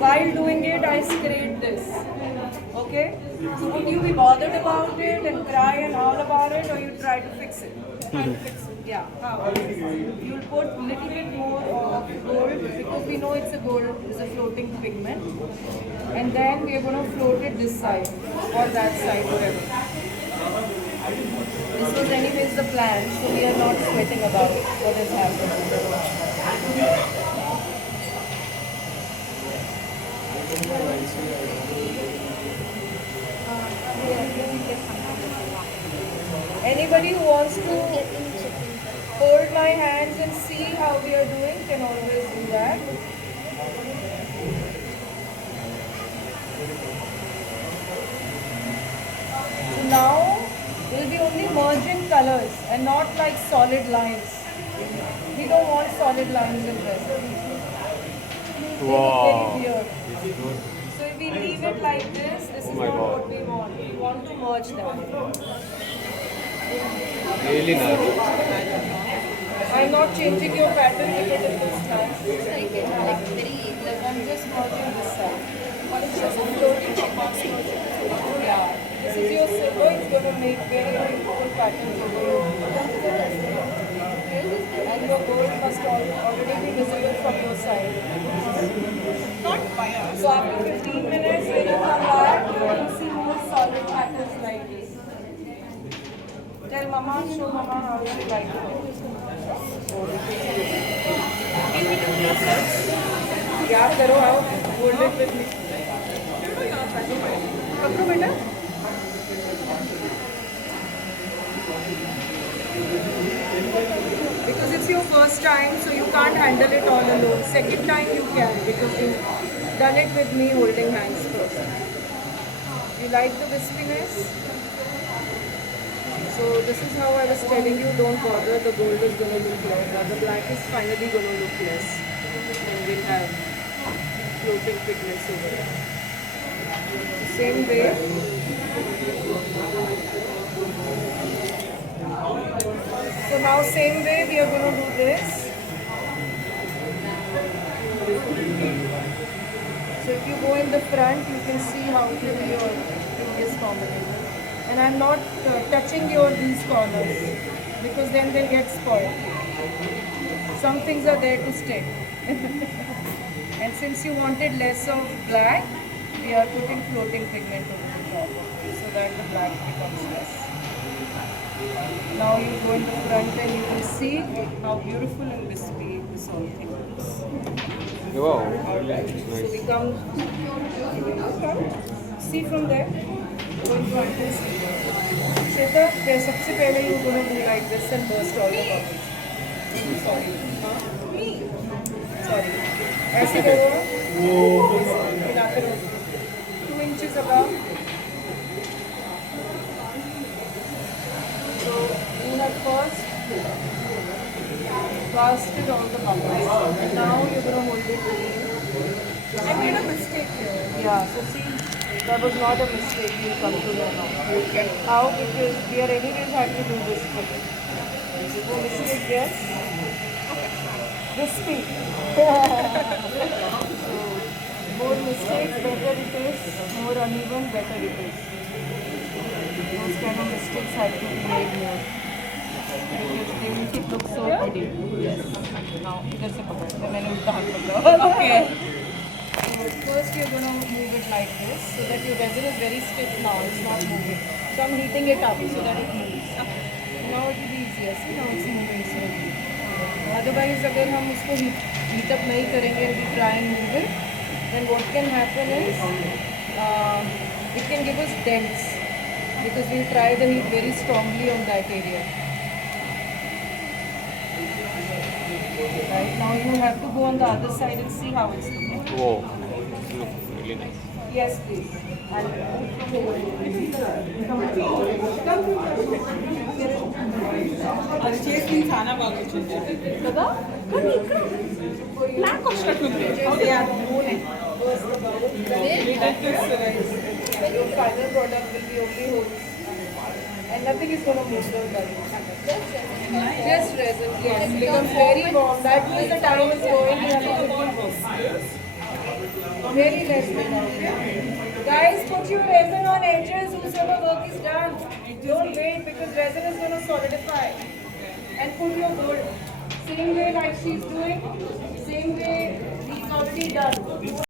while doing it, I scraped this. Okay? So would you be bothered about it and cry and all about it, or you try to fix it? Try to fix it. Yeah. How? You'll put a little bit more of gold because we know it's a gold, it's a floating pigment. And then we are going to float it this side or that side, whatever. This was anyways the plan, so we are not sweating about what is happening. Anybody who wants to hold my hands and see how we are doing can always do that. So now we'll be only merging colors and not like solid lines. We don't want solid lines in this. Wow. Very weird. So if we leave it like this, this is my not God. what we want. We want to merge them. Really nice. I'm not changing your pattern if it is this time. It's like very I'm just merging this side. Just floating box merging. Yeah. This is your silver. It's going to make very beautiful patterns over here. And your gold must already be visible from your side. not fire. So after 15 minutes, when you come back, you will see more solid patterns like this. Tell Mama, show Mama how you like it. Yeah, karo आओ, hold it with me. पकड़ो बेटा. Because it's your first time, so you can't handle it all alone. Second time you can, because you've done it with me holding hands first. You like the wispiness? So this is how I was telling you, don't bother, the gold is going to look less. The black is finally going to look less. And we'll have floating pigments over it. Same way. So now same way we are going to do this. So if you go in the front, you can see how it will be your previous combination. And I'm not touching these corners because then they'll get spoiled. Some things are there to stay. And since you wanted less of black, we are putting floating pigment over the top so that the black becomes less. Now you go in the front and you will see how beautiful and wispy this whole thing looks. Wow. So we come, see from there. Go in front and see. Shweta, सबसे पहले you going to do like this and burst all the bubbles. Sorry. Huh? Sorry. ऐसे करो. मिला करो. 2 inches above. So you have first bursted all the bubbles. And now you're going to hold it with you. I made a mistake here. Yeah, so see, that was not a mistake. You come to know now. How? Because we are anyways have to do this for it. So mistake, yes? Wispy. More mistakes, better it is. More uneven, better it is. Those kind of mistakes have to be made more. Because they make it look so pretty. Yes. Now, इधर से पकड़. तो मैंने उल्टा हाथ पकड़ा. Okay. So first you're going to move it like this so that your resin is very stiff now, it's not moving. So I'm heating it up so that it moves. Now it will be easier. See, now it's moving slowly. Otherwise, अगर हम उसको heat up नहीं करेंगे and we try and move it, then what can happen is it can give us dents because we'll try the heat very strongly on that area. Right, now you have to go on the other side and see how it's looking. Wow. Look really nice. Yes, please. అది చేసి చాలా బాగా వచ్చింది కదా black వచ్చినట్టుంది Your final product will be only holes. And nothing is going to move the color. Just resin, yes. Becomes very warm. That means the time is going. We have to Very less. Guys, put your resin on edges whosoever work is done. Don't wait because resin is going to solidify. And put your gold. Same way like she's doing, same way he's already done.